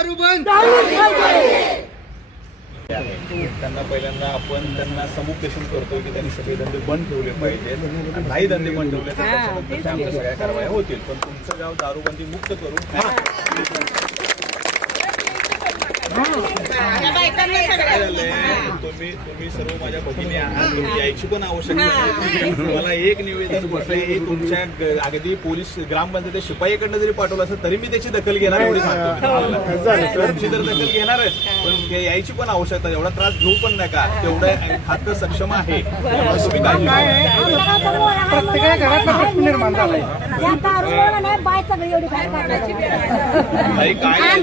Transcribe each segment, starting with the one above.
दारू बंद. त्यांना पहिल्यांदा आपण त्यांना समुपदेशन करतो की त्यांनी सगळे धंदे बंद ठेवले पाहिजेत. नाही धंदे बंद ठेवले तर त्याच्यानंतर आमच्या सगळ्या कारवाया होतील. पण तुमचं गाव दारूबंदी मुक्त करू. तुम्ही सर्व माझ्या भगिनी आहात. तुम्ही यायची पण आवश्यकता नाही. मला एक निवेदन बसले तुमच्या अगदी पोलीस ग्रामपंचायत शिपाईकडनं जरी पाठवलं असेल तरी मी त्याची दखल घेणार एवढी सांगतो. तुमची तर दखल घेणारच पण ते यायची पण आवश्यकता. एवढा त्रास घेऊ पण नका. तेवढं खातं सक्षम आहे.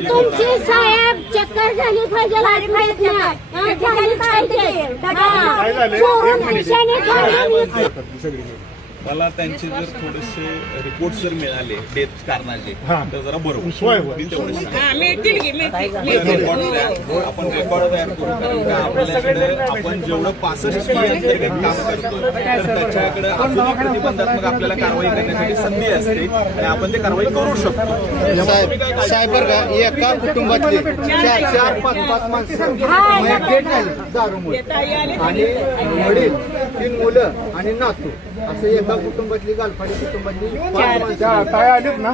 तुम्ही साहेब चक्कर झाली पाहिजे. मला त्यांचे जर थोडेसे रिपोर्ट जर मिळाले डेथ कारणाचे तर जरा बरोबर आपण रेकॉर्ड तयार करू. कारण का आपल्याकडे आपण जेवढं 65 अंतर्गत काम करतो तर त्याच्याकडे अजूनही प्रतिबंधात्मक आपल्याला कारवाई करण्यासाठी संधी असते आणि आपण ते कारवाई करू शकतो. साहेब बरं का एका कुटुंबातले 4-5 माणसं दारूमुळे आणि वडील 3 मुलं आणि नातू असं एका कुटुंबातली गालफाडी कुटुंबातली 5 माणसं काय आलीत ना.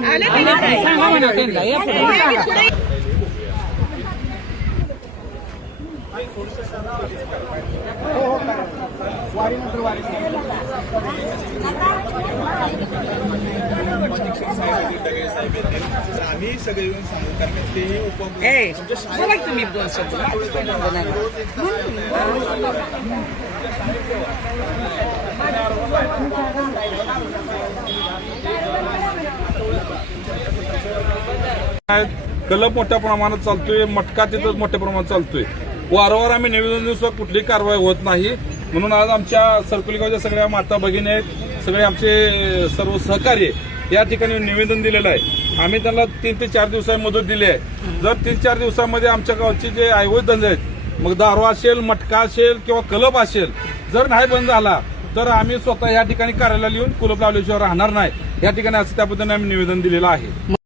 आम्ही सगळे येऊन सांगू कारण तेही कलम मोठ्या प्रमाणात चालतोय. मटका तिथं मोठ्या प्रमाणात चालतोय. वारंवार आम्ही निवेदन देऊन सुद्धा कुठलीही कारवाई होत नाही. म्हणून आज आमच्या सरकुलीगावच्या सगळ्या माता भगिनी आहेत. सगळे आमचे सर्व सहकार्य या ठिकाणी निवेदन दिलेलं आहे. आम्ही त्यांना 3 ते 4 दिवसांची मुदत दिली आहे. जर 3-4 दिवसामध्ये आमच्या गावचे जे अवैध धंदे आहेत मग दारू असेल मटका असेल किंवा कलब असेल जर नाही बंद झाला तर आम्ही स्वतः या ठिकाणी कार्यालयाला येऊन कुलप लावल्याशिवाय राहणार नाही. या ठिकाणी असं त्या पद्धतीने आम्ही निवेदन दिलेलं आहे.